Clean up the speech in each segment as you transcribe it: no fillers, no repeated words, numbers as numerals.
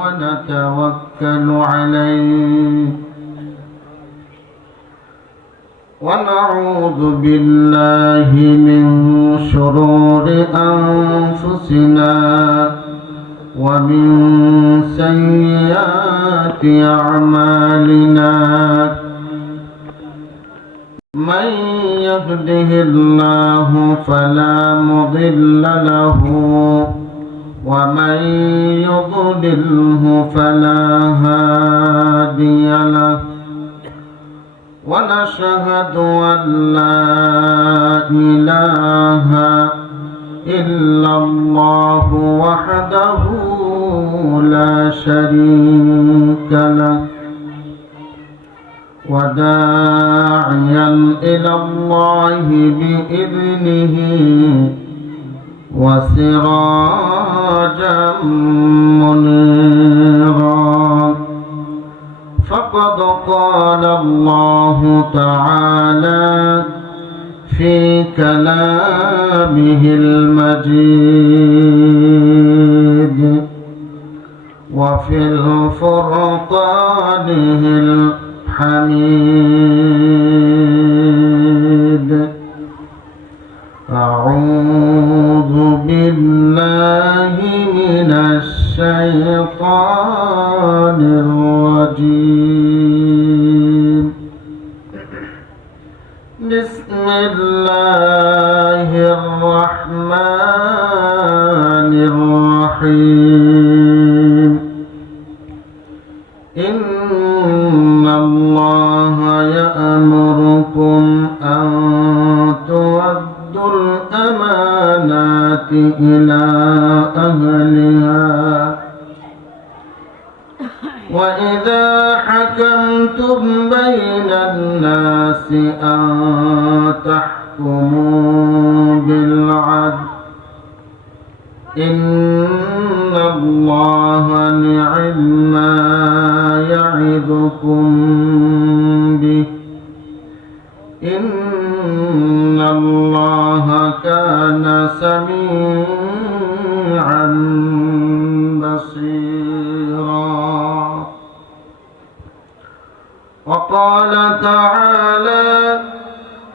ونتوكل عليه ونعوذ بالله من شرور أنفسنا ومن سيئات أعمالنا من يهده الله فلا مضل له ومن يضلله فلا هادي له ونشهد أن لا إله إلا الله وحده لا شريك له وداعيا إلى الله بإذنه وسراجا منيرا فقد قال الله تعالى في كلامه المجيد وفي الفرقانه الحميد أعوذ بالله من الشيطان الرجيم بسم الله الرحمن الرحيم إن الله يأمركم أن تؤدوا الأمانات إلى أهلها وإذا حكمتم بين الناس أن تحكموا بالعدل إن الله نعم يعظكم به إن الله كان سميعا بصيرا وقال تعالى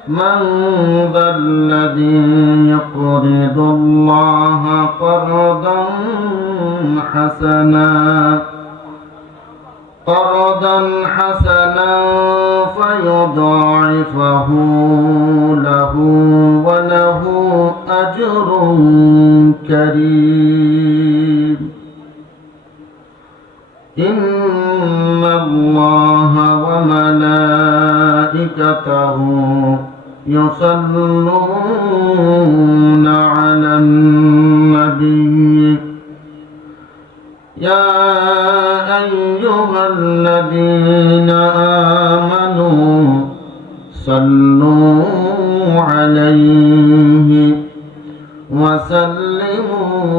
من ذا الذي يقرض الله قرضا حسنا فيضاعفه له وله أجر كريم إن الله وملائكته يصلون على النبي يا أيها الذين آمنوا صلوا عليه وسلموا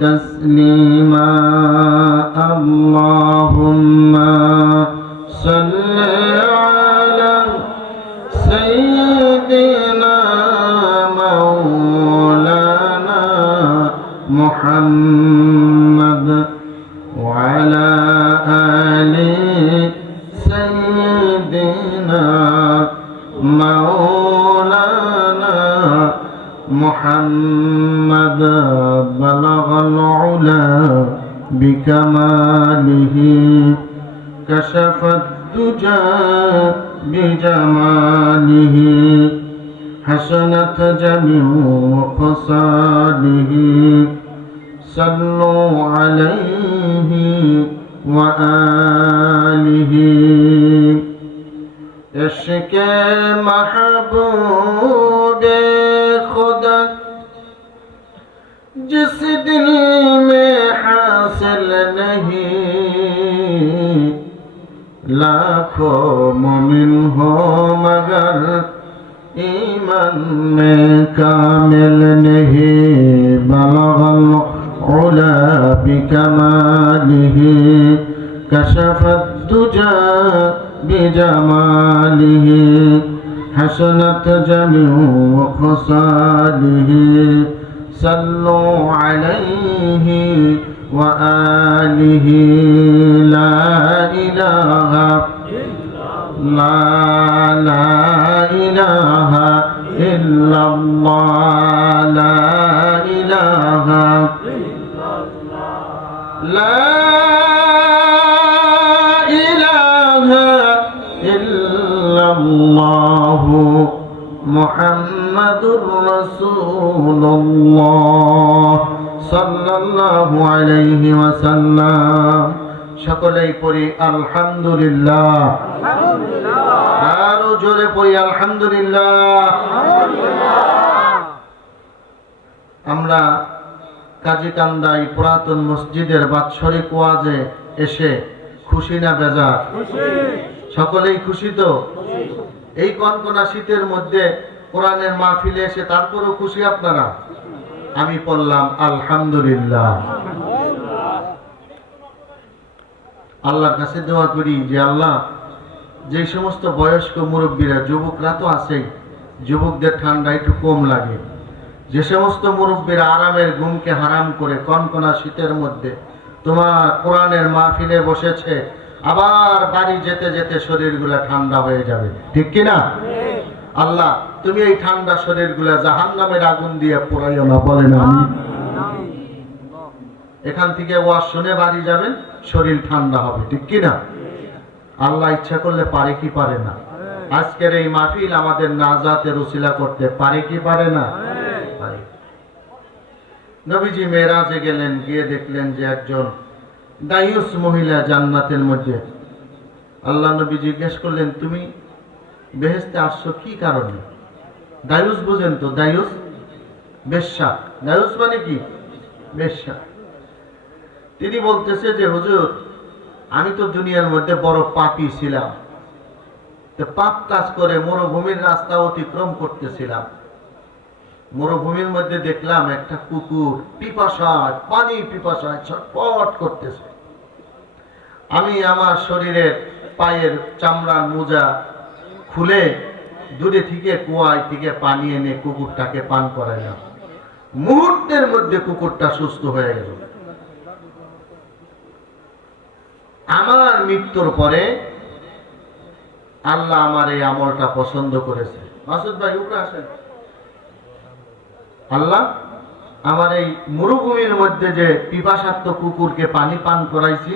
تسليما اللهم صل على سيدنا مولانا محمد وعلى آل سيدنا مولانا محمد بلغ العلا بكماله كشف الدجى بجماله حسنت جميع خصاله صلوا عليه وآله عشق محبوب خدا जिस दिल में हासिल नहीं लाखों मुमिन हो मगर ईमान में कामिल नहीं बलगल उला बिकमालिही कशफत दुजा बिजमालिही हसनत जमीउ खसालिही सल्लु अलैहि وآله لا إله لا إله إلا الله لا إله لا إله إلا الله মুহাম্মাদুর রাসূলুল্লাহ সাল্লাল্লাহু আলাইহি ওয়াসাল্লাম। সকলেই পড়ি আলহামদুলিল্লাহ। আরো জোরে পড়ি আলহামদুলিল্লাহ। আমরা কাজীকান্দাই পুরাতন মসজিদের বাৎসরিক ওয়াজে এসে খুশি না বেজার? সকলেই খুশি তো? এই কনকনা শীতের মধ্যে কোরআনের মাহফিলে এসে তারপরও খুশি আপনারা? আমি পড়লাম আলহামদুলিল্লাহ। আল্লাহর কাছে দোয়া করি যে আল্লাহ, যে সমস্ত বয়স্ক মুরব্বীরা, যুবকরা তো আছেই, যুবকদের ঠান্ডা একটু কম লাগে, যে সমস্ত মুরব্বীরা আরামের ঘুমকে হারাম করে কনকনা শীতের মধ্যে তোমার কোরআনের মাহফিলে বসেছে, আবার বাড়ি যেতে যেতে শরীরগুলা ঠান্ডা হয়ে যাবে, ঠিক কিনা? আল্লাহ, তুমি এই ঠান্ডা শরীরগুলা জাহান্নামের আগুন দিয়ে পোড়াইও না, বলেন আমিন। এখান থেকে ওয়াজ শুনে বাড়ি যাবেন, শরীর ঠান্ডা হবে, ঠিক কিনা? আল্লাহ ইচ্ছা করলে পারে কি পারে না? আজকের এই মাহফিল আমাদের নাজাতের উসিলা করতে পারে কি পারে না? পারে। নবীজি মেরাজে গেলেন, গিয়ে দেখলেন যে একজন দায়ুস মহিলা জান্নাতের মধ্যে। আল্লাহ নবী জিজ্ঞেস করলেন, তুমি বেহেশতে আসছো কি কারণে? দায়ুস বুঝেন তো? দায়ুস বেশ্যা। দায়ুস মানে কি? বেশ্যা। তিনি বলতেছে যে হুজুর, আমি তো দুনিয়ার মধ্যে বড় পাপী ছিলাম, তো পাপ কাজ করে মরুভূমির রাস্তা অতিক্রম করতেছিলাম। মরুভূমির মধ্যে দেখলাম একটা কুকুর পিপাসায়, পানি পিপাসায় ছটফট করতেছে। আমি আমার শরীরের পায়ের চামড়ার মোজা খুলে দূরে থেকে কুয়ায় থেকে পানি এনে কুকুরটাকে পান করাইলাম। মুহূর্তের মধ্যে কুকুরটা সুস্থ হয়ে গেল। আমার মৃত্যুর পরে আল্লাহ আমার এই আমলটা পছন্দ করেছে। মাসুদ ভাই উপরে আসেন। আল্লাহ আমার এই মরুভূমির মধ্যে যে পিপাসার্ত কুকুরকে পানি পান করাইছি,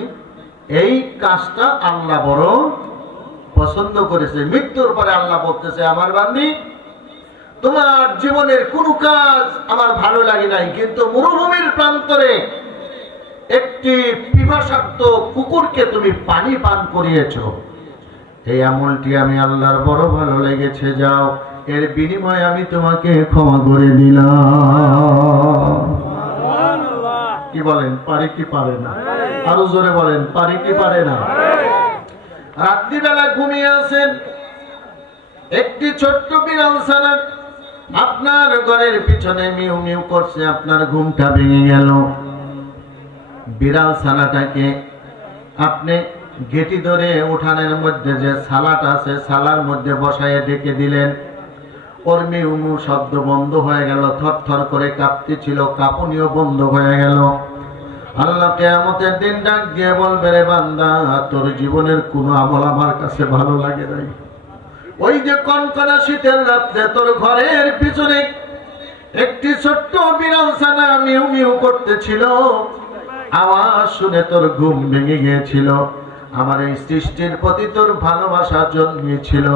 এই কাজটা আল্লাহ বড় পছন্দ করেছে। মৃত্যুর পরে আল্লাহ বলতেছে, আমার বান্দী, তোমার জীবনের কোনো কাজ আমার ভালো লাগে নাই, কিন্তু মরুভূমির প্রান্তরে একটি পিপাসার্ত কুকুরকে তুমি পানি পান করিয়েছ, এই আমলটি আমি আল্লাহর বড় ভালো লেগেছে। যাও, এর বিনিময়ে আমি তোমাকে ক্ষমা করে দিলাম। কি বলেন, পারে কি পারে না? আরো জোরে বলেন, পারে কি পারে না? রাত্রিবেলা ঘুমিয়ে আছেন, একটি ছোট্ট বিড়াল ছানা আপনার ঘরের পিছনে মিউ মিউ করছে, আপনার ঘুমটা ভেঙে গেল। বিড়াল ছানাটাকে আপনি গেটি ধরে উঠানের মধ্যে যে সালাটা আছে, সালার মধ্যে বসায় ডেকে দিলেন। ওর মিউ মিউ শব্দ বন্ধ হয়ে গেল, থরথর করে কাঁপতেছিল, কাঁপুনিও বন্ধ হয়ে গেল। আল্লাহ কিয়ামতের দিন ডাক দিয়ে বলবে, রে বান্দা, তোর জীবনের কোনো আমল আমার কাছে ভালো লাগে নাই। ওই যে কনকনা শীতের রাত্রে তোর ঘরের পিছনে একটি ছোট্ট বিড়াল ছানা মিউ মিউ করতেছিল, আওয়াজ শুনে তোর ঘুম ভেঙে গিয়েছিল। আমার এই সৃষ্টির প্রতি তোর ভালোবাসা জন্মেছিল,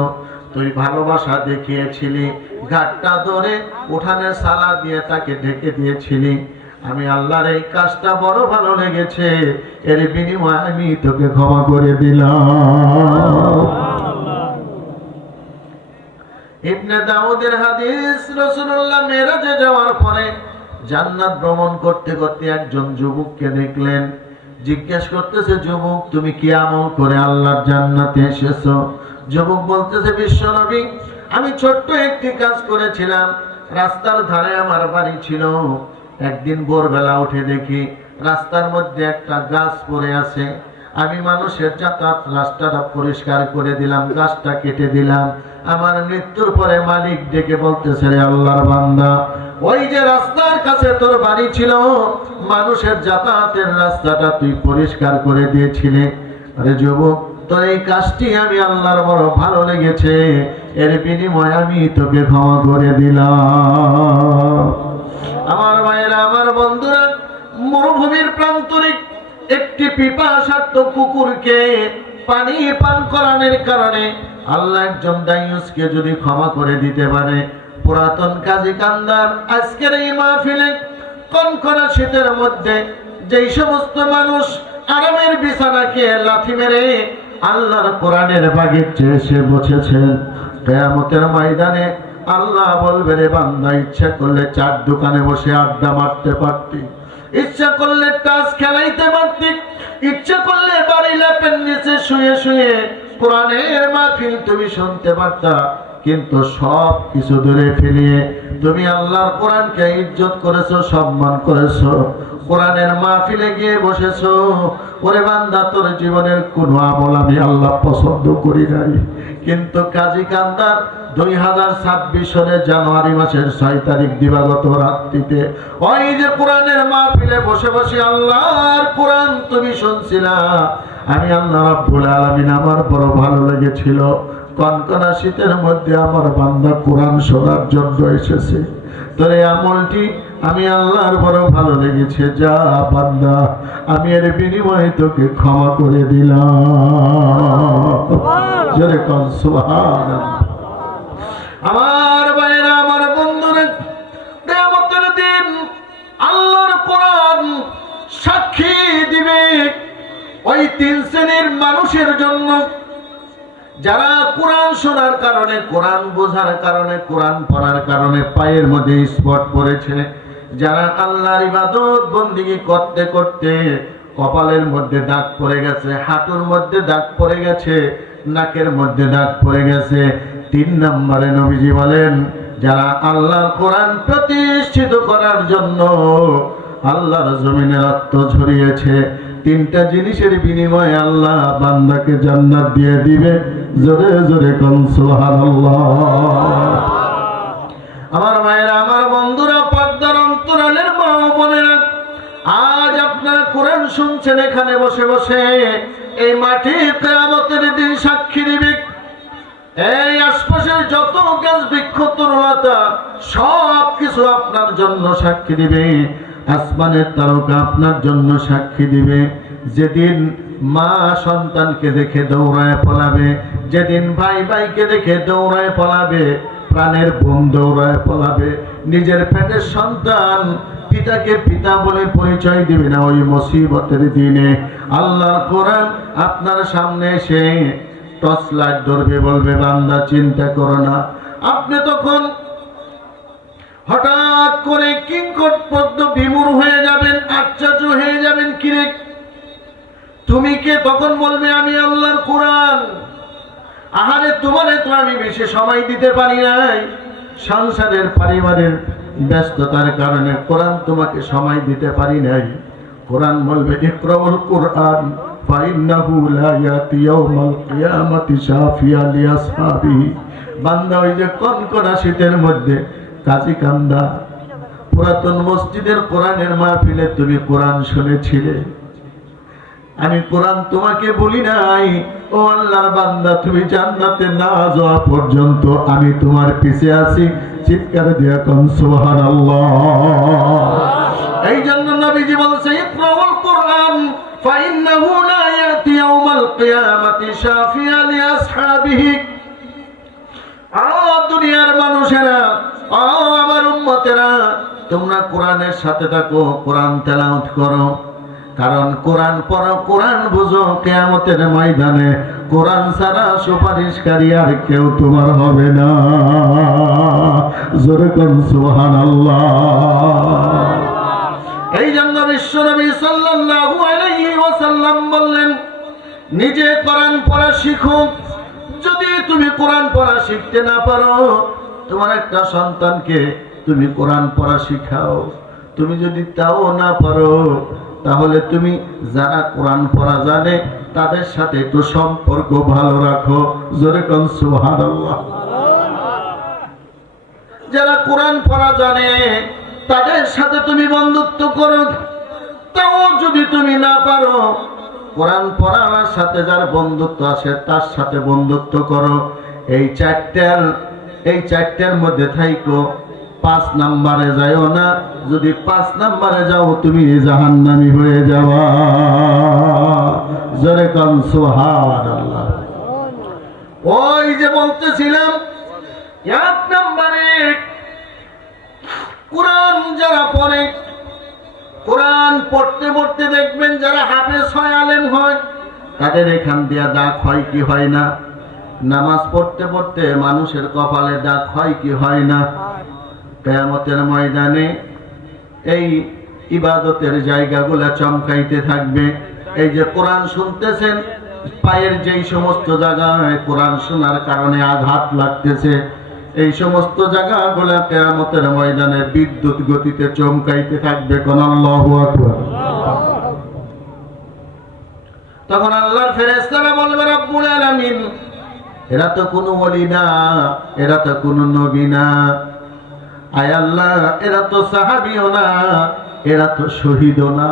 তুই ভালোবাসা দেখিয়েছিলি, ঘাটটা ধরে উঠানের সালা দিয়ে তাকে ঢেকে দিয়েছিলি। আমি আল্লাহর এই কাজটা বড় ভালো লেগেছে, এর বিনিময়ে আমি তোকে ক্ষমা করে দিলাম। ইবনে দাউদের হাদিস, রাসূলুল্লাহ মেরাজে যাওয়ার পরে জান্নাত ভ্রমণ করতে করতে একজন যুবককে দেখলেন। জিজ্ঞেস করতেছে, যুবক, তুমি কি আমল করে আল্লাহর জান্নাতে এসেছো? যুবক বলতেছে, বিশ্বনবী, আমি ছোট্ট একটি কাজ করেছিলাম। রাস্তার ধারে আমার বাড়ি ছিল। একদিন ভোরবেলা উঠে দেখি রাস্তার মধ্যে একটা গাছ পড়ে আছে। আমি মানুষের যাতায়াত রাস্তাটা পরিষ্কার করে দিলাম, গাছটা কেটে দিলাম। আমার মৃত্যুর পরে মালিক ডেকে বলতেছে, রে আল্লাহর বান্দা, ওই যে রাস্তার কাছে তোর বাড়ি ছিল, মানুষের যাতায়াতের রাস্তাটা তুই পরিষ্কার করে দিয়েছিলে। আরে যুবক, তোর এই কাজটি আমি আল্লাহর বড় ভালো লেগেছে, এর বিনিময়ে আমি তোকে ক্ষমা করে দিলাম। আমার ভাইয়েরা, আমার বন্ধুরা, মরুভূমির প্রান্তরিক একটি পিপাসার্ত কুকুরকে পানি পান করানোর কারণে আল্লাহ একজন দাইয়ুসকে যদি ক্ষমা করে দিতে পারে, পুরাতন কাজী কান্দার আজকের এই মাহফিলে কনকনা শীতের মধ্যে যেই সমস্ত মানুষ আরামের বিছানাকে লাথি মেরে আল্লাহর কোরআনের বাগিচে এসে বসেছেন, কিয়ামতের ময়দানে আল্লাহ বলবে, রে বান্দা, ইচ্ছা করলে চার দোকানে বসে আড্ডা মারতে পারতি, ইচ্ছা করলে টাস খেলাইতে পারতি, ইচ্ছা করলে বাড়ি ল্যাপের নিচে শুয়ে শুয়ে কোরআনের মাহফিল তুমি শুনতে পারতা, কিন্তু সব কিছু ধরে ফেলিয়ে তুমি আল্লাহর কোরআনকে ইজ্জত করেছো, সম্মান করেছো, কোরআনের মাহফিলে গিয়ে বসেছো। ওরে বান্দা, তোর জীবনের কোনো আমল আমি আল্লাহ পছন্দ করি নাই, কিন্তু কাজী কান্দার 2026 সালের জানুয়ারি মাসের 6 তারিখ দিবাগত রাত্রিতে ওই যে কোরআনের মাহফিলে বসে বসে আল্লাহর কোরআন তুমি শুনছিলা, আমি আল্লাহ রাব্বুল আলামিন আমার বড় ভালো লেগেছিল। কনকনা শীতের মধ্যে আমার বান্দা কোরআন শোনার জন্য এসেছে, তোর এই আমলটি আমি আল্লাহর বড় ভালো লেগেছে। যা বান্দা, আমি এর বিনিময়ে তোকে ক্ষমা করে দিলাম। জোরে কোন সুবহানাল্লাহ। আমার ভাইরা, আমার বন্ধুরা, কিয়ামতের দিন আল্লাহর কোরআন সাক্ষী দিবে ওই 3 শ্রেণীর মানুষের জন্য, যারা কোরআন শোনার কারণে, কোরআন বোঝার কারণে, কোরআন পড়ার কারণে পায়ের মধ্যে স্পট পড়েছে, যারা আল্লাহর ইবাদত বন্দেগী করতে করতে কপালের মধ্যে দাগ পড়ে গেছে, হাঁটুর মধ্যে দাগ পড়ে গেছে, নাকের মধ্যে দাগ পড়ে গেছে। 3 নম্বরে নবীজি বলেন, যারা আল্লাহর কোরআন প্রতিষ্ঠিত করার জন্য আল্লাহর জমিনে রক্ত ঝরিয়েছে, 3টা জিনিসের বিনিময়ে আল্লাহ বান্দাকে জান্নাত দিয়ে দিবে। জোরে জোরে কোন সুবহানাল্লাহ। আমার মায়েরা, আমার বন্ধুরা, পর্দার অন্তরালের মা ও বোনেরা, আজ আপনারা কোরআন শুনছেন এখানে বসে বসে, এই মাটি কিয়ামতের দিন সাক্ষী দিবে। এই আশপাশের যত গাছ বৃক্ষ তরুলতা সব কিছু আপনার জন্য সাক্ষী দিবে, আসমানের তারকা আপনার জন্য সাক্ষী দিবে। যেদিন মা সন্তানকে দেখে দৌড়ায় পলাবে, যেদিন ভাই ভাইকে দেখে দৌড়ায় পলাবে, প্রাণের বোন দৌড়ায় পলাবে, নিজের পেটের সন্তান পিতাকে পিতা বলে পরিচয় দিবে না, ওই মুসিবতের দিনে আল্লাহর কোরআন আপনার সামনে এসে টর্চ লাইট ধরবে, বলবে, বান্দা চিন্তা করো না। আপনি তখন হঠাৎ করে কিংকট পদ্ম বিমূঢ় হয়ে যাবেন, আশ্চর্য হয়ে যাবেন, কিরে তুমি কে? তখন বলবে, আমি আল্লাহর কোরআন। আহারে, তোমারে তো আমি বেশি সময় দিতে পারি নাই, সংসারের পারিবারের ব্যস্ততার কারণে কোরআন তোমাকে সময় দিতে পারি নাই। কোরআন বলবে, ইকরাউল কোরআন ফাইন্নাহু লা ইয়াতি ইয়াউমাল কিয়ামাতি শাফিয়া লিআসহাবিহি। বান্দা, ওই যে কনকনা শীতের মধ্যে কাজী কান্দা পুরাতন মসজিদের কোরআনের মাহফিলে তুমি কোরআন শুনেছিলে, আমি কোরআন তোমাকে বলি নাই, ও আল্লাহর বান্দা, তুমি জান্নাতে না যাওয়া পর্যন্ত আমি তোমার পিছে আছি। চিৎকার দিয়া কোন সুবহানাল্লাহ। এই জন্য নবীজি বলছে, ইকরাউল কোরআন ফাইন্নাহু লা ইয়াতি ইয়াউমাল কিয়ামাতি শাফিয়া লিআসহাবিহি। দুনিয়ার মানুষেরা, আমার উম্মতেরা, তোমরা কোরআনের সাথে থাকো, কোরআন তেলাওয়াত করো, কারণ কোরআন পড়ো, কোরআন বুঝো, কিয়ামতের ময়দানে কোরআন ছাড়া সুপারিশকারী আর কেউ তোমার হবে না। জোরে কোন সুবহানাল্লাহ। এই জন্য বিশ্বনবী সাল্লাল্লাহু আলাইহি ওয়াসাল্লাম বললেন, নিজে কোরআন পড়া শিখো। যদি তুমি কোরআন পড়া শিখতে না পারো, তোমার একটা সন্তানকে তুমি কোরআন পড়া শিখাও। তুমি যদি তাও না পারো, তাহলে তুমি যারা কোরআন পড়া জানে তাদের সাথে একটু সম্পর্ক ভালো রাখো। জোরে কোন সুবহানাল্লাহ। যারা কোরআন পড়া জানে তাদের সাথে তুমি বন্ধুত্ব করো। তাও যদি তুমি না পারো, কোরআন পড়ার সাথে যার বন্ধুত্ব আছে তার সাথে বন্ধুত্ব করো। এই চারটার মধ্যে থাইকো, 5 নম্বরে যাও না। যদি 5 নম্বরে যাও তুমি জাহান্নামী হয়ে যাওয়া। জোরে কান সুবহানাল্লাহ। ওই যে বলতেছিলাম, 1 নম্বরে কোরআন যারা পড়ে, কোরআন পড়তে পড়তে দেখবেন যারা হাফেজ হয়, আলেম হয়, তাদের এখান দিয়া দাগ হয় কি হয় না? নামাজ পড়তে পড়তে মানুষের কপালে দাগ হয় কি হয় না? কিয়ামতের ময়দানে এই ইবাদতের জায়গাগুলো চমকাইতে থাকবে। এই যে কোরআন শুনতেছেন, পায়ের যেই সমস্ত জায়গায় কোরআন শোনার কারণে আঘাত লাগতেছে, এই সমস্ত জায়গাগুলো কিয়ামতের ময়দানে বিদ্যুৎ গতিতে চমকাইতে থাকবে। কোন আল্লাহু আকবার। তখন আল্লাহর ফেরেশতারা বলবে, রব্বুল আলামিন, এরা তো কোনো ওলি না, এরা তো কোনো নবী না। আয় আল্লাহ, এরা তো সাহাবীও না, এরা তো শহীদও না।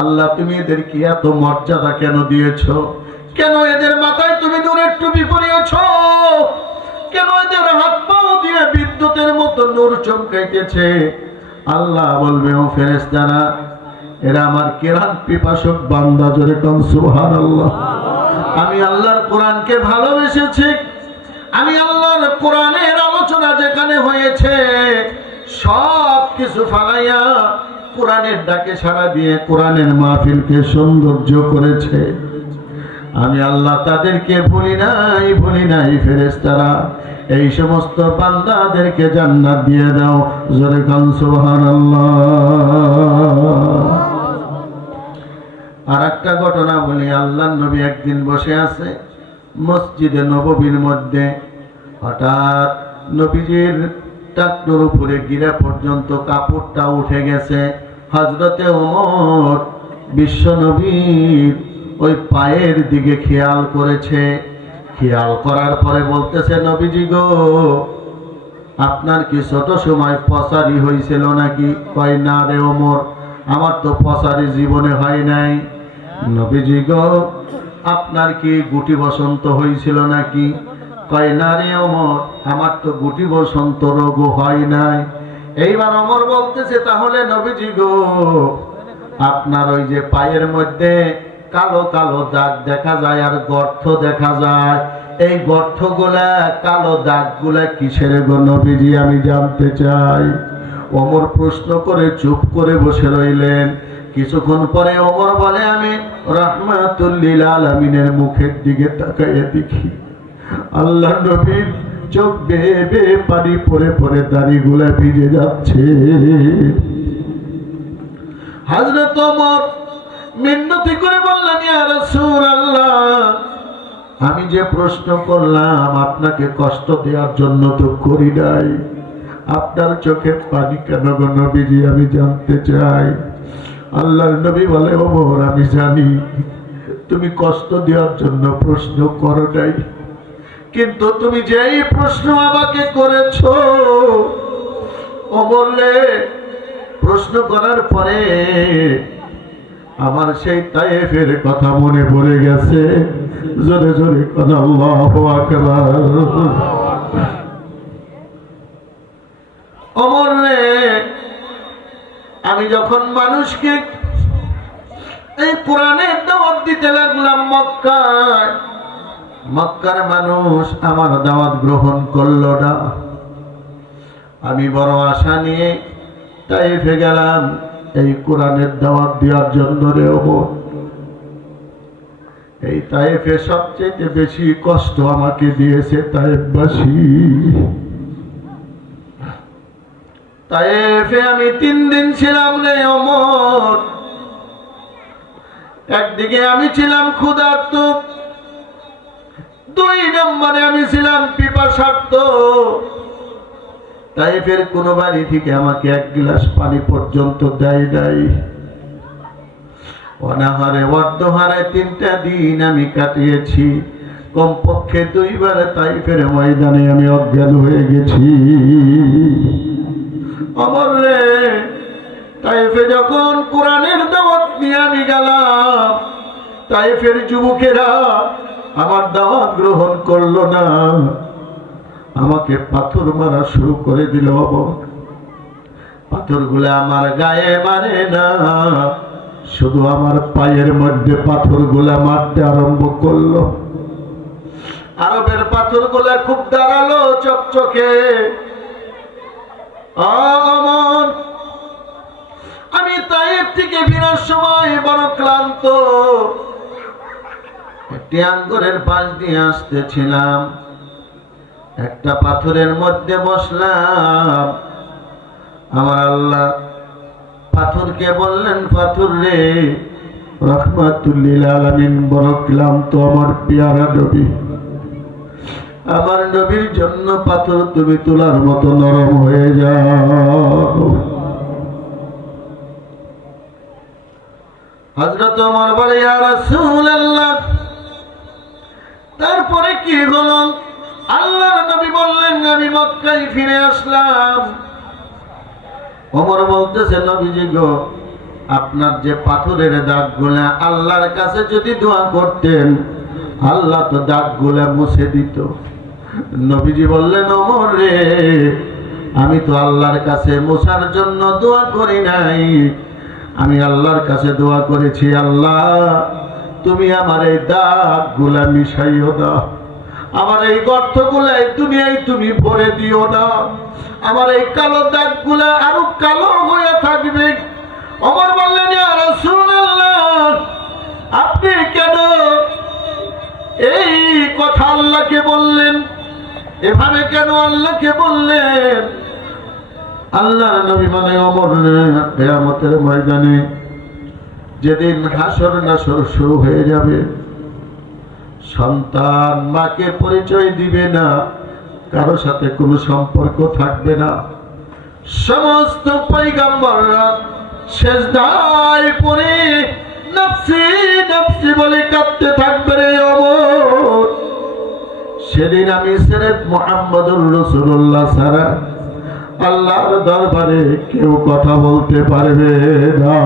আল্লাহ, তুমি এদেরকে এত মর্যাদা কেন দিয়েছো? কেন এদের মাথায় তুমি নূরের টুপি পরিয়েছো? কেন এদের হাত পাও দিয়ে বিদ্যুতের মতো নূর চমকাইতেছে? আল্লাহ বলবে, ও ফেরেশতারা, এরা আমার কিরাত পিপাসক বান্দা। জোরে কোন সুবহানাল্লাহ। আমি আল্লাহর কোরআনকে ভালোবেসেছি। আমি আল্লাহর কোরআনের আলোচনা যেখানে হয়েছে সব কিছু ফালাইয়া কোরআনের ডাকে সাড়া দিয়ে কোরআনের মাহফিলকে সৌন্দর্য করেছে। আমি আল্লাহ তাদেরকে ভুলি নাই। ফেরেশতারা, এই সমস্ত বান্দাদেরকে জান্নাত দিয়ে দাও। জোরে কান সুবহানাল্লাহ। আর একটা ঘটনা বলি। আল্লাহর নবী একদিন বসে আছে মসজিদে নববীর মধ্যে। হঠাৎ নবীজির টাকনোর উপরে গিরা পর্যন্ত কাপড়টা উঠে গেছে। হযরতে ওমর বিশ্ব নবীর ওই পায়ের দিকে খেয়াল করেছে। খেয়াল করার পরে বলতেছে, নবীজি গো, আপনার কি ছোট সময় পসারি হয়েছিল নাকি? কয়, না রে ওমর, আমার তো পসারি জীবনে হয় নাই। নবীজি গো, আপনার কি গুটি বসন্ত হয়েছিল নাকি? কয়, না রে ওমর, আমার তো গুটি বসন্ত রোগ হয় নাই। এইবার ওমর বলতেছে, তাহলে নবীজি গো, আপনার ওই যে পায়ের মধ্যে কালো কালো দাগ দেখা যায় আর গর্ত দেখা যায়, এই গর্তগুলা কালো দাগগুলা কিসের গো নবীজি? আমি জানতে চাই। ওমর প্রশ্ন করে চুপ করে বসে রইলেন। কিছুক্ষণ পরে ওমর বলে, আমি রাহমাতুল লিল আলামিনের মুখের দিকে তাকাইয়া দেখি আল্লাহ নবীর চোখ বেয়ে বেয়ে পানি পড়ে পড়ে দাড়িগুলা ভিজে যাচ্ছে। হযরত ওমর মিন্নতি করে বললেন, ইয়া রাসূলুল্লাহ, আমি যে প্রশ্ন করলাম আপনাকে কষ্ট দেওয়ার জন্য তো করি নাই। আপনার চোখে পানি কেন গো নবীজি? আমি জানতে চাই। আল্লাহর নবী বলে, ওমর, আমি জানি তুমি কষ্ট দেওয়ার জন্য প্রশ্ন করো নাই, কিন্তু তুমি যেই প্রশ্ন আমাকে করেছো, ওমর রে, প্রশ্ন করার পরে আমার সেই তায়েফের কথা মনে পড়ে গেছে। জোরে জোরে কথা আল্লাহু আকবার। ওমর রে, আমি যখন মানুষকে এই কোরআনের দাওয়াত দিতে লাগলাম মক্কায়, মক্কার মানুষ আমার দাওয়াত গ্রহণ করলো না। আমি বড় আশা নিয়ে তায়েফে গেলাম এই কোরআনের দাওয়াত দেওয়ার জন্য রে ওমর। এই তায়েফে সবচেয়ে বেশি কষ্ট আমাকে দিয়েছে তায়েফবাসী। তায়েফে আমি 3 দিন ছিলাম রে ওমর। একদিকে আমি ছিলাম ক্ষুধার্ত, 2 নম্বরে আমি ছিলাম পিপাসার্ত। তায়েফের কোন বাড়ি থেকে আমাকে 1 গ্লাস পানি পর্যন্ত দেয় নাই। অনাহারে অর্ধহারে 3টা দিন আমি কাটিয়েছি। কমপক্ষে 2 বার তাইফের ময়দানে আমি অজ্ঞান হয়ে গেছি। আমার রে, তাইফে যখন কোরআনের দাওয়াত নিয়ে আমি গেলাম, তাইফের যুবকেরা আমার দাওয়াত গ্রহণ করলো না, আমাকে পাথর মারা শুরু করে দিল। পাথরগুলো আমার গায়ে মারে না, শুধু আমার পায়ের মধ্যে পাথরগুলা মারতে আরম্ভ করলো। আরবের পাথরগুলা খুব ধারালো, চকচকে। আমি তাইফ থেকে ফেরার সময় বড় ক্লান্ত, একটি আঙ্গুরের পাশ দিয়ে আসতেছিলাম, একটা পাথরের মধ্যে বসলাম। আমার আল্লাহ পাথরকে বললেন, পাথর রে, রাহমাতুল লিল আলামিন বড় ক্লান্ত, আমার পেয়ারা নবী, আমার নবীর জন্য পাথর তুমি তোলার মতো নরম হয়ে যাও। হযরত ওমর বলে, ইয়া রাসূলুল্লাহ, তারপরে কি হলো? আল্লাহর নবী বললেন, আমি মক্কায় ফিরে আসলাম। ওমর বলতেছে, নবীজি গো, আপনার যে পাথরের দাগগুলা, আল্লাহর কাছে যদি দোয়া করতেন, আল্লাহ তো দাগগুলা মুছে দিত। নবীজি বললেন, ওমর রে, আমি তো আল্লাহর কাছে মুছার জন্য দোয়া করি নাই, আমি আল্লাহর কাছে দোয়া করেছি, আল্লাহ তুমি আমার এই দাগগুলা মিশাইও না, আমার এই গর্তগুলাই দুনিয়ায় তুমি ভরে দিও না, আমার এই কালো দাগগুলা আরো কালো হয়ে থাকবে। ওমর বললেন, ইয়া রাসূলুল্লাহ, আপনি কেন এই কথা আল্লাহকে বললেন? এভাবে কেন আল্লাহকে বললেন? আল্লাহর নবী মানে ওমর, কিয়ামতের ময়দানে যেদিন হাসর নাসর শুরু হয়ে যাবে, সন্তান মাকে পরিচয় দিবে না, কারো সাথে কোনো সম্পর্ক থাকবে না, সমস্ত পয়গম্বররা সেজদায় পড়ে নফসি নফসি বলে কাঁদতে থাকবে রে ওমর। সেদিন আমি সিরাত মুহাম্মদুর রাসূলুল্লাহ ছাড়া আল্লাহর দরবারে কেউ কথা বলতে পারবে না।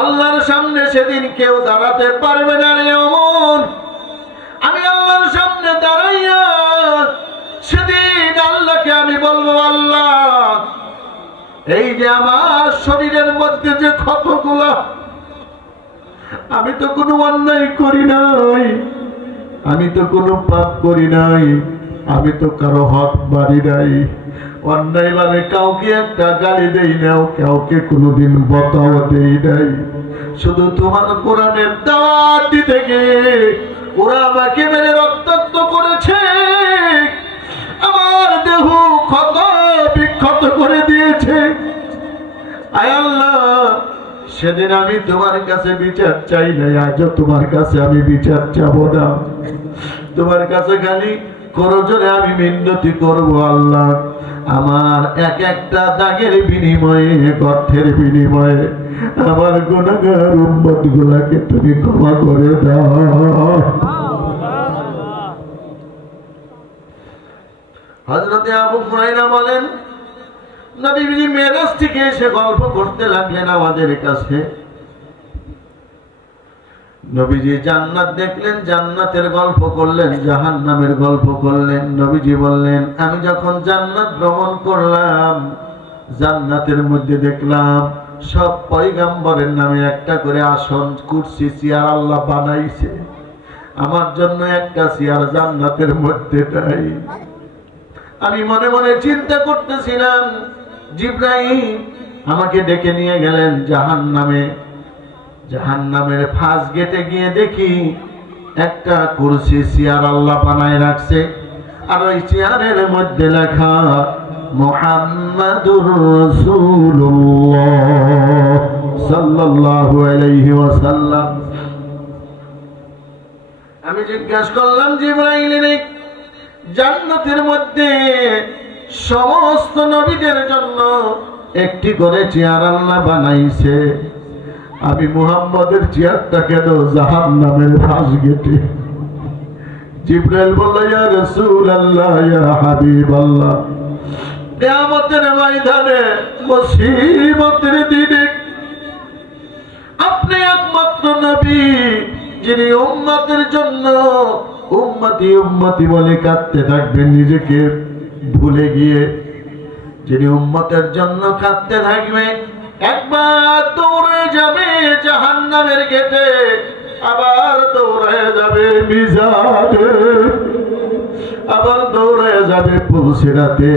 আল্লাহর সামনে সেদিন কেউ দাঁড়াতে পারবে না রে ওমর। আমি আল্লাহর সামনে দাঁড়াইয়া সেদিন আল্লাহকে আমি বলবো, আল্লাহ, এই যে আমার শরীরের মধ্যে যে ক্ষতগুলা, আমি তো কোনো অন্যায় করি নাই, আমি তো কোনো পাপ করি নাই, আমি তো কারো হক বাড়ি নাই, অন্যায় মানে কাউকে একটা গালি দেই না, কাউকে কোনোদিন বকাও দেই নাই, শুধু তোমার কোরআনের দাওয়াত দিতে গিয়ে ওরা আমাকে মেরে রক্তাক্ত করেছে, আমার দেহ ক্ষত বিক্ষত করে দিয়েছে। আয় আল্লাহ, সেদিন আমি তোমার কাছে বিচার চাই নাই, আজও তোমার কাছে আমি বিচার চাবো না, তোমার কাছে খালি করজোরে আমি মিন্নতি করবো, আল্লাহ, আমার এক একটা দাগের বিনিময়ে, গর্থের বিনিময়ে আমার গুনাহগার উম্মত গুলাকে তুমি ক্ষমা করে দাও। হযরতে আবু হুরায়রা বলেন, নবীজি মেরাজ থেকে এসে গল্প করতে লাগলেন আমাদের কাছে। নবীজি জান্নাত দেখলেন, জান্নাতের গল্প করলেন, জাহান্নামের গল্প করলেন। নবীজি বললেন, আমি যখন জান্নাত ভ্রমণ করলাম, জান্নাতের মধ্যে দেখলাম সব পয়গম্বরের নামে একটা করে আসন, কুরসি, চেয়ার আল্লাহ বানাইছে, আমার জন্য একটা চেয়ার জান্নাতের মধ্যে নাই। আমি মনে মনে চিন্তা করতেছিলাম, জিবরাইল আমাকে ডেকে নিয়ে গেলেন জাহান্নামে। জাহান্নামের ফাঁস গেটে গিয়ে দেখি একটা কুরসি চেয়ার আল্লাহ বানায় রাখছে, আর ওই চেয়ারের মধ্যে লেখা মুহাম্মাদুর রাসূলুল্লাহ সাল্লাল্লাহু আলাইহি ওয়াসাল্লাম। আমি জিজ্ঞাসা করলাম, জিবরাইল, জান্নাতের মধ্যে সমস্ত নবীদের জন্য একটি করে চেয়ার আল্লাহ বানাইছে, আমি মুহাম্মদের চেয়ারটা কেন জাহান্নামের ফাঁস গেটে? জিবরাইল বলল, ইয়া রাসূলুল্লাহ, ইয়া হাবিবাল্লাহ, কিয়ামতের ময়দানে মুসিবতের দিনে আপনি একমাত্র নবী যিনি উম্মতের জন্য উম্মতি উম্মতি বলে কাঁদতে থাকবেন, নিজেকে ভুলে গিয়ে যিনি উম্মতের জন্য কাঁদতে থাকবে। একবার দৌড়ে যাবে জাহান্নামের গেটে, আবার দৌড়ে যাবে মিজানে, আবার দৌড়ে যাবে পুলসিরাতে।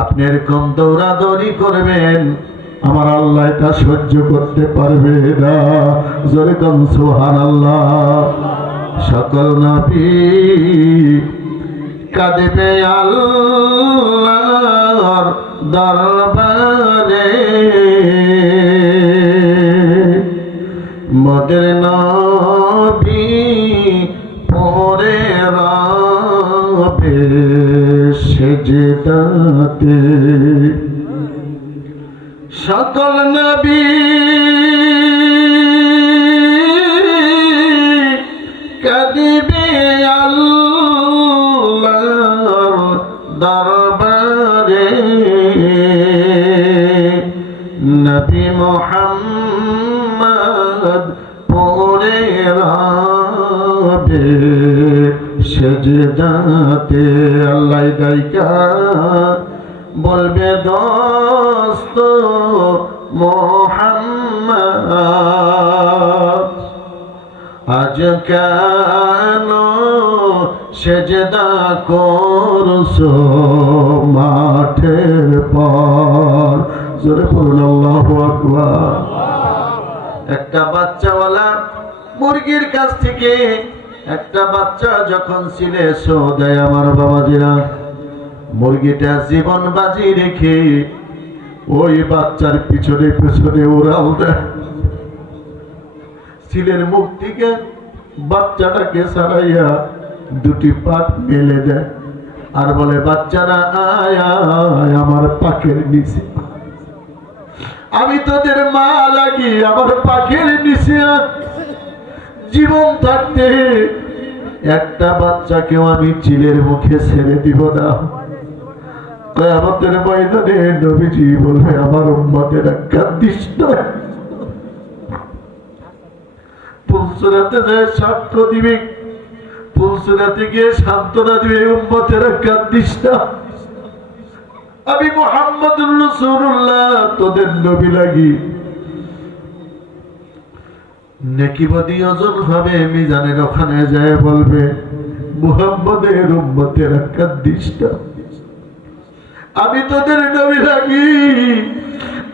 আপনি এরকম দৌড়াদৌড়ি করবেন, আমার আল্লাহ এটা সহ্য করতে পারবে না। জোরে কোন সুবহানাল্লাহ। সকল নবী কাঁদবে আল্লাহর দরবারে, মোদের নবী পড়ে রবে সেজদাতে। সকল নবী কাঁদিবে আল্লাহর দরবারে, নবী মুহাম্মদ পড়ে রবে সেজদাতে। আল্লাহ গায়িকা বলবে, দোস্ত মুহাম্মদ আজ কেন সেজদা করছো মাঠের পর? জোরে বলুন আল্লাহু আকবার। একটা বাচ্চাওয়ালা মুরগির কাছ থেকে একটা বাচ্চা যখন ছিলে সো দেয়, আমার বাবাজিরা, মুরগিটা জীবন বাজি রেখে ওই বাচ্চার পিছনে পিছনে উড়াল দেয়। ছিলের মুখ থেকে বাচ্চাটাকে ছাড়াইয়া দুটি পাট মেলে দেয় আর বলে, বাচ্চারা আয় আয় আমার পাখের নিচে, আমি তোদের মা লাগি, আমার পাখের নিচে। জীবন থাকতে একটা বাচ্চাকেও আমি চিলের মুখে ছেড়ে দিব না। আমাদের ময়দানে নবীজি বলবে, আমার উম্মতেরা কাঁদিস না। পুলসিরাতে যায় সাক্ষ্য দিবে, পুলসিরাতে গিয়ে সান্ত্বনা দিবে, উম্মতেরা কাঁদিস না, আমি মুহাম্মদুর রাসূলুল্লাহ তোদের নবী লাগি। নেকিবাদী ওজন হবে, মিজানের ওখানে যায় বলবে, মুহাম্মদের উম্মতেরা কাঁদিস না, আমি তোদের নবী লাগি,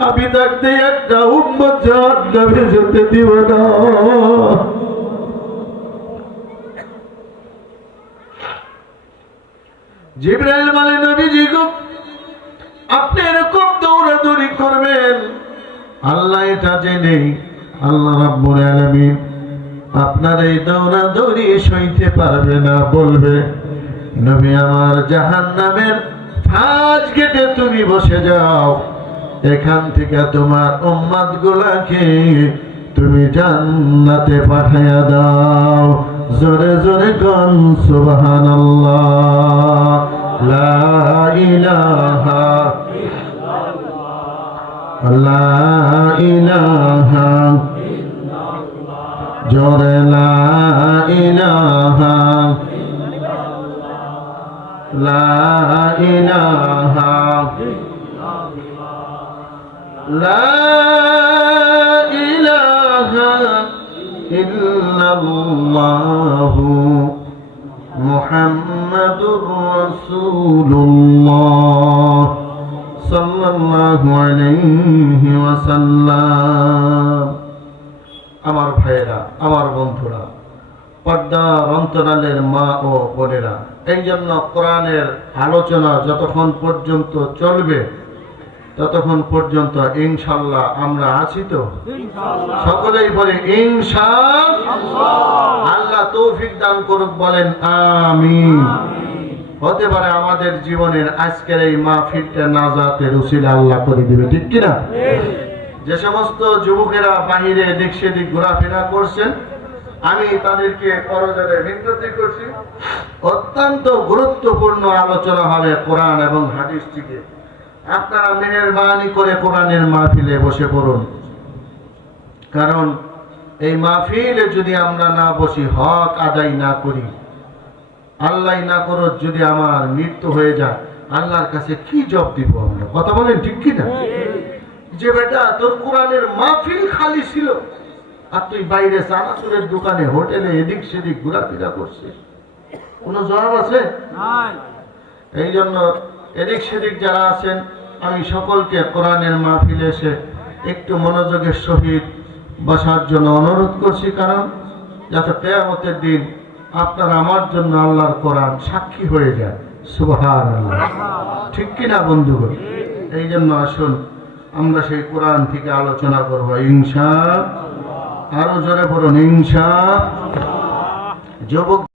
আমি থাকতে একটা উম্মত জাহান্নামে যেতে দিব না। জিবরাইল বলে, নবীজি গো, আপনি এরকম দৌড়াদৌড়ি করবেন, আল্লাহ এটা জেনে, আল্লাহ রাব্বুল আলামিন আপনার এই দৌড়াদৌড়ি সইতে পারবে না। বলবে, নবী আমার, জাহান্নামের ফাঁস গেটে তুমি বসে যাও, এখান থেকে তোমার উম্মত গুলাকে তুমি জান্নাতে পাঠাইয়া দাও। জোরে জোরে গান সুবহানাল্লাহ, লা ইলাহা ইল্লাল্লাহ, লা ইলাহা ইল্লাল্লাহ, জোরে লা ইলাহা ইল্লাল্লাহ, লা ইলাহা লা ইলাহা ইল্লাল্লাহু মুহাম্মাদুর রাসূলুল্লাহ সাল্লাল্লাহু আলাইহি ওয়াসাল্লাম। আমার ভাইয়েরা, আমার বন্ধুরা, পর্দার অন্তরালের মা ও বোনেরা, এই জন্য কোরআনের আলোচনা যতক্ষণ পর্যন্ত চলবে ততক্ষণ পর্যন্ত ইনশাআল্লাহ আমরা আছি তো? সকলেই বলে ইনশাআল্লাহ। আল্লাহ তৌফিক দান করুক, বলেন আমিন। হতে পারে আমাদের জীবনের আজকের এই মাহফিলটা নাজাতের উসিলা আল্লাহ করে দিবে, ঠিক কিনা? যে সমস্ত যুবকেরা বাহিরে এদিক সেদিক ঘোরাফেরা করছেন, আমি তাদেরকে করজোড়ে বিনতি করছি, অত্যন্ত গুরুত্বপূর্ণ আলোচনা হবে কোরআন এবং হাদিস থেকে। আপনারা মেহেরবানি করে কোরআনের মাহফিলে বসে পড়ুন, কারণ এই মাহফিলে যদি আমরা না বসি, হক আদায় না করি, আল্লাহ না করো যদি আমার মৃত্যু হয়ে যায়, আল্লাহর কাছে কি জবাব দিব আমরা? কথা বলেন ঠিক কি না? যে বেটা তোর কোরআনের মাহফিল খালি ছিল আর তুই বাইরে চানাচুরের দোকানে হোটেলে এদিক সেদিক ঘোরাফেরা করছিস, কোনো জবাব আছে? এই জন্য এদিক সেদিক যারা আছেন, আমি সকলকে কোরআনের মাহফিলে এসে একটু মনোযোগের সহিত বসার জন্য অনুরোধ করছি, কারণ যাতে কিয়ামতের দিন আপনার আমার জন্য আল্লাহর কোরআন সাক্ষী হয়ে যায়। সুবহানাল্লাহ, ঠিক কিনা বন্ধুগণ? এই জন্য আসুন আমরা সেই কোরআন থেকে আলোচনা করব ইনশাআল্লাহ। আরো জোরে বলুন ইনশাআল্লাহ। যুবক